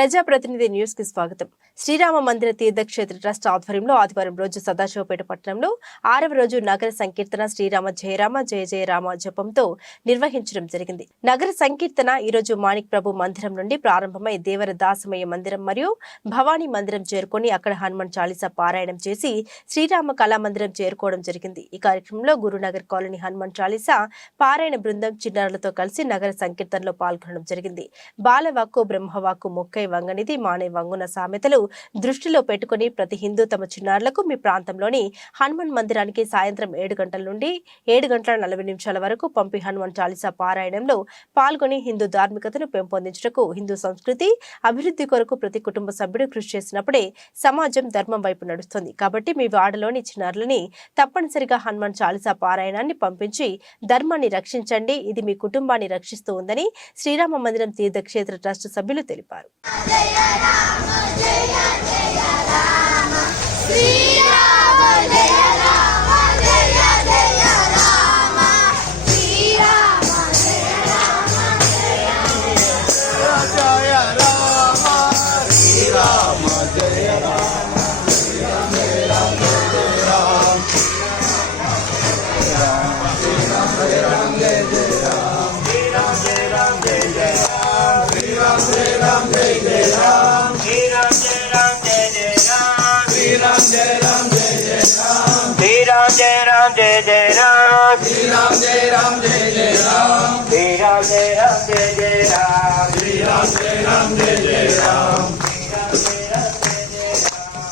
ప్రజాప్రతినిధి న్యూస్ కి స్వాగతం. శ్రీరామ మందిర తీర్థక్షేత్ర ట్రస్ట్ ఆధ్వర్యంలో ఆదివారం రోజు సదాశివపేట పట్టణంలో 6వ రోజు నగర సంకీర్తన శ్రీరామ జయ రామ జయ జయ రామ జపంతో నిర్వహించడం జరిగింది. నగర సంకీర్తన ఈ రోజు మాణిక్ ప్రభు మందిరం నుండి ప్రారంభమై దేవర దాసమయ్య మందిరం మరియు భవానీ మందిరం చేరుకొని అక్కడ హనుమాన్ చాలీసా పారాయణం చేసి శ్రీరామ కళా మందిరం చేరుకోవడం జరిగింది. ఈ కార్యక్రమంలో గురునగర్ కాలనీ హనుమాన్ చాలీసా పారాయణ బృందం చిన్నారులతో కలిసి నగర సంకీర్తనలో పాల్గొనడం జరిగింది. బాలవాక్కు బ్రహ్మవాక్కు మొక్కై వంగనిది మానే వంగున సామెతలు దృష్టిలో పెట్టుకుని ప్రతి హిందూ తమ చిన్నారులకు మీ ప్రాంతంలోని హనుమాన్ మందిరానికి సాయంత్రం 7 గంటల నుండి 7 గంటల 40 నిమిషాల వరకు పంపి హనుమాన్ చాలీసా పారాయణంలో పాల్గొని హిందూ ధార్మికతను పెంపొందించటకు హిందూ సంస్కృతి అభివృద్ధి కొరకు ప్రతి కుటుంబ సభ్యుడు కృషి చేసినప్పుడే సమాజం ధర్మం వైపు నడుస్తుంది. కాబట్టి మీ వాడలోని చిన్నారులని తప్పనిసరిగా హనుమాన్ చాలీసా పారాయణాన్ని పంపించి ధర్మాన్ని రక్షించండి. ఇది మీ కుటుంబాన్ని రక్షిస్తూ ఉందని శ్రీరామ మందిరం తీర్థక్షేత్ర ట్రస్ట్ సభ్యులు తెలిపారు. జయ రామ జయ జయ రామ శ్రీరామ జయ రామ జయ జయ రామ శ్రీరామ జయ రామ జయ జయ రామ శ్రీరామ జయ Rama Jai Ram Jai Jai Ram Shri Ram Jai Ram Jai Jai Ram Shri Ram Jai Ram Jai Jai Ram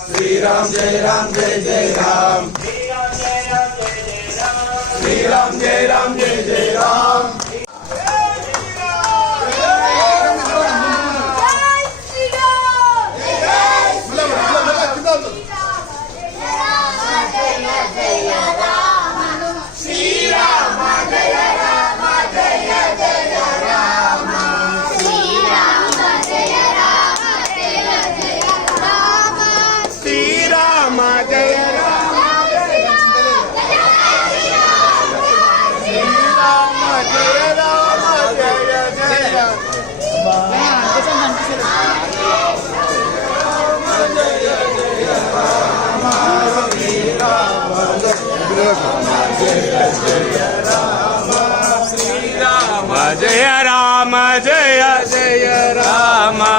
Shri Ram Jai Ram Jai Jai Ram Shri Ram Jai Ram Jai Jai Ram Shri Ram Jai Ram Jai Jai Ram Jaya Rama Jaya Jaya Rama